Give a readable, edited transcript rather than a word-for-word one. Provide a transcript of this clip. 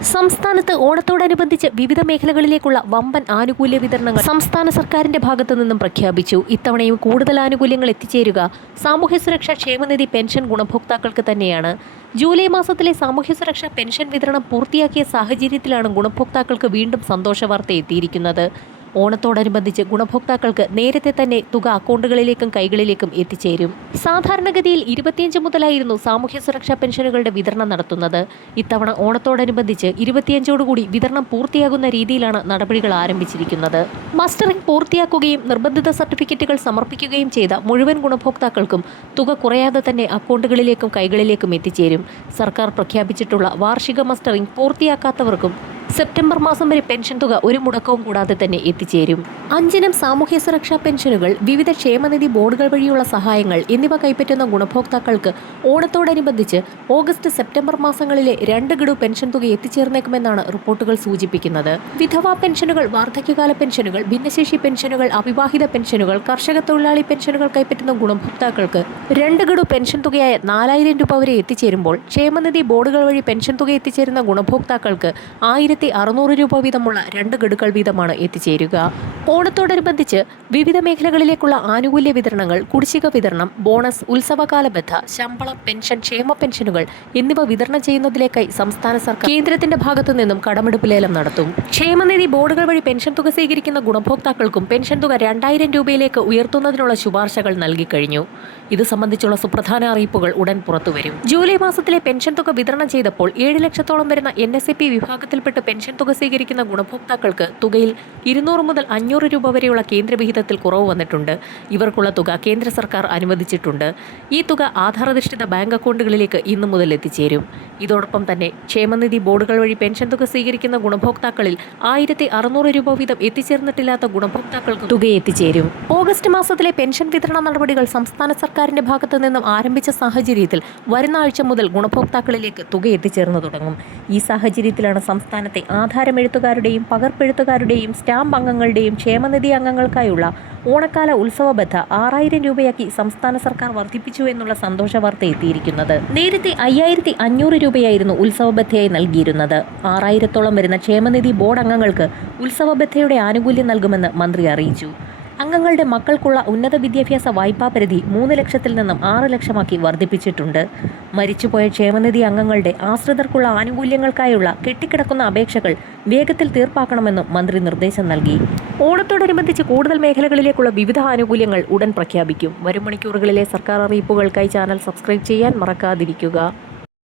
സംസ്ഥാനത്ത് ഓണത്തോടനുബന്ധിച്ച് വിവിധ മേഖലകളിലേക്കുള്ള വമ്പൻ ആനുകൂല്യ വിതരണങ്ങൾ സംസ്ഥാന സർക്കാരിന്റെ ഭാഗത്തു നിന്നും പ്രഖ്യാപിച്ചു. ഇത്തവണയും കൂടുതൽ ആനുകൂല്യങ്ങൾ എത്തിച്ചേരുക സാമൂഹ്യ സുരക്ഷാ ക്ഷേമനിധി പെൻഷൻ ഗുണഭോക്താക്കൾക്ക് തന്നെയാണ്. ജൂലൈ മാസത്തിലെ സാമൂഹ്യ സുരക്ഷാ പെൻഷൻ വിതരണം പൂർത്തിയാക്കിയ സാഹചര്യത്തിലാണ് ഗുണഭോക്താക്കൾക്ക് വീണ്ടും സന്തോഷവാർത്ത എത്തിയിരിക്കുന്നത്. ഓണത്തോടനുബന്ധിച്ച് ഗുണഭോക്താക്കൾക്ക് നേരത്തെ തന്നെ തുക അക്കൗണ്ടുകളിലേക്കും കൈകളിലേക്കും എത്തിച്ചേരും. സാധാരണഗതിയിൽ 25 മുതലായിരുന്നു സാമൂഹ്യ സുരക്ഷാ പെൻഷനുകളുടെ വിതരണം നടത്തുന്നത്. ഇത്തവണ ഓണത്തോടനുബന്ധിച്ച് 25ഓടുകൂടി വിതരണം പൂർത്തിയാകുന്ന രീതിയിലാണ് നടപടികൾ ആരംഭിച്ചിരിക്കുന്നത്. മസ്റ്ററിംഗ് പൂർത്തിയാക്കുകയും നിർബന്ധിത സർട്ടിഫിക്കറ്റുകൾ സമർപ്പിക്കുകയും ചെയ്ത മുഴുവൻ ഗുണഭോക്താക്കൾക്കും തുക കുറയാതെ തന്നെ അക്കൗണ്ടുകളിലേക്കും കൈകളിലേക്കും എത്തിച്ചേരും. സർക്കാർ പ്രഖ്യാപിച്ചിട്ടുള്ള വാർഷിക മസ്റ്ററിംഗ് പൂർത്തിയാക്കാത്തവർക്കും സെപ്റ്റംബർ മാസം വരെ പെൻഷൻ തുക ഒരു മുടക്കവും കൂടാതെ തന്നെ എത്തിച്ചേരും. 5 സാമൂഹ്യ സുരക്ഷാ പെൻഷനുകൾ, വിവിധ ക്ഷേമനിധി ബോർഡുകൾ വഴിയുള്ള സഹായങ്ങൾ എന്നിവ കൈപ്പറ്റുന്ന ഗുണഭോക്താക്കൾക്ക് ഓണത്തോടനുബന്ധിച്ച് ഓഗസ്റ്റ് സെപ്റ്റംബർ മാസങ്ങളിലെ 2 ഗഡു പെൻഷൻ തുക എത്തിച്ചേർന്നേക്കുമെന്നാണ് റിപ്പോർട്ടുകൾ സൂചിപ്പിക്കുന്നത്. വിധവാ പെൻഷനുകൾ, വാർദ്ധക്യകാല പെൻഷനുകൾ, ഭിന്നശേഷി പെൻഷനുകൾ, അവിവാഹിത പെൻഷനുകൾ, കർഷക തൊഴിലാളി പെൻഷനുകൾ കൈപ്പറ്റുന്ന ഗുണഭോക്താക്കൾക്ക് 2 ഗഡു പെൻഷൻ തുകയായ 4000 രൂപ വരെ എത്തിച്ചേരുമ്പോൾ ക്ഷേമനിധി ബോർഡുകൾ വഴി പെൻഷൻ തുക എത്തിച്ചേരുന്ന ഗുണഭോക്താക്കൾക്ക് 1600 രൂപ വീതമുള്ള 2 ഗഡുക്കൾ വീതമാണ് എത്തിച്ചേരുക. ഓണത്തോടനുബന്ധിച്ച് വിവിധ മേഖലകളിലേക്കുള്ള ആനുകൂല്യ വിതരണങ്ങൾ, കുടിശ്ശിക വിതരണം, ബോണസ്, ഉത്സവകാലബദ്ധ, ശമ്പളം, പെൻഷൻ, ക്ഷേമ പെൻഷനുകൾ എന്നിവ വിതരണം ചെയ്യുന്നതിലേക്കായി സംസ്ഥാന സർക്കാർ കേന്ദ്രത്തിന്റെ ഭാഗത്തു നിന്നും കടമെടുപ്പ് ലേലം നടത്തും. ക്ഷേമനിധി ബോർഡുകൾ വഴി പെൻഷൻ തുക സ്വീകരിക്കുന്ന ഗുണഭോക്താക്കൾക്കും പെൻഷൻ തുക 2000 രൂപയിലേക്ക് ഉയർത്തുന്നതിനുള്ള ശുപാർശകൾ നൽകിക്കഴിഞ്ഞു. ഇത് സംബന്ധിച്ചുള്ള സുപ്രധാന അറിയിപ്പുകൾ ഉടൻ പുറത്തുവരും. ജൂലൈ മാസത്തിലെ പെൻഷൻ തുക വിതരണം ചെയ്തപ്പോൾ 7 ലക്ഷത്തോളം വരുന്ന NSAP വിഭാഗത്തിൽപ്പെട്ട് പെൻഷൻ തുക സ്വീകരിക്കുന്ന ഗുണഭോക്താക്കൾക്ക് തുകയിൽ 200 മുതൽ 500 രൂപ വരെയുള്ള കേന്ദ്രവിഹിതത്തിൽ കുറവ് വന്നിട്ടുണ്ട്. ഇവർക്കുള്ള തുക കേന്ദ്ര സർക്കാർ അനുവദിച്ചിട്ടുണ്ട്. ഈ തുക ആധാരധിഷ്ഠിത ബാങ്ക് അക്കൗണ്ടുകളിലേക്ക് ഇന്നു മുതൽ എത്തിച്ചേരും. ഇതോടൊപ്പം തന്നെ ക്ഷേമനിധി ബോർഡുകൾ വഴി പെൻഷൻ തുക സ്വീകരിക്കുന്ന ഗുണഭോക്താക്കളിൽ 1600 രൂപ വീതം എത്തിച്ചേർന്നിട്ടില്ലാത്ത ഗുണഭോക്താക്കൾക്ക് തുക എത്തിച്ചേരും. ഓഗസ്റ്റ് മാസത്തിലെ പെൻഷൻ വിതരണ നടപടികൾ സംസ്ഥാന സർക്കാരിന്റെ ഭാഗത്തു നിന്നും ആരംഭിച്ച സാഹചര്യത്തിൽ വരുന്ന ആഴ്ച മുതൽ ഗുണഭോക്താക്കളിലേക്ക് തുക എത്തിച്ചേർന്നു തുടങ്ങും. ഈ സാഹചര്യത്തിലാണ് സംസ്ഥാനത്തെ ആധാരമെഴുത്തുകാരുടെയും പകർപ്പെഴുത്തുകാരുടെയും സ്റ്റാമ്പ് അംഗങ്ങളുടെയും ക്ഷേമനിധി അംഗങ്ങൾക്കായുള്ള ഓണക്കാല ഉത്സവബദ്ധ 6000 രൂപയാക്കി സംസ്ഥാന സർക്കാർ വർദ്ധിപ്പിച്ചു എന്നുള്ള സന്തോഷ വാർത്ത എത്തിയിരിക്കുന്നത്. നേരത്തെ 5500 രൂപയായിരുന്നു ഉത്സവബദ്ധയായി നൽകിയിരുന്നത്. 6000-ഓളം വരുന്ന ക്ഷേമനിധി ബോർഡ് അംഗങ്ങൾക്ക് ഉത്സവബദ്ധയുടെ ആനുകൂല്യം നൽകുമെന്ന് മന്ത്രി അറിയിച്ചു. അംഗങ്ങളുടെ മക്കൾക്കുള്ള ഉന്നത വിദ്യാഭ്യാസ വായ്പാ പരിധി 3 ലക്ഷത്തിൽ നിന്നും 6 ലക്ഷമാക്കി വർദ്ധിപ്പിച്ചിട്ടുണ്ട്. മരിച്ചുപോയ ക്ഷേമനിധി അംഗങ്ങളുടെ ആശ്രിതർക്കുള്ള ആനുകൂല്യങ്ങൾക്കായുള്ള കെട്ടിക്കിടക്കുന്ന അപേക്ഷകൾ വേഗത്തിൽ തീർപ്പാക്കണമെന്നും മന്ത്രി നിർദ്ദേശം നൽകി. ഓണത്തോടനുബന്ധിച്ച് കൂടുതൽ മേഖലകളിലേക്കുള്ള വിവിധ ആനുകൂല്യങ്ങൾ ഉടൻ പ്രഖ്യാപിക്കും. വരും മണിക്കൂറുകളിലെ സർക്കാർ അറിയിപ്പുകൾക്കായി ചാനൽ സബ്സ്ക്രൈബ് ചെയ്യാൻ മറക്കാതിരിക്കുക.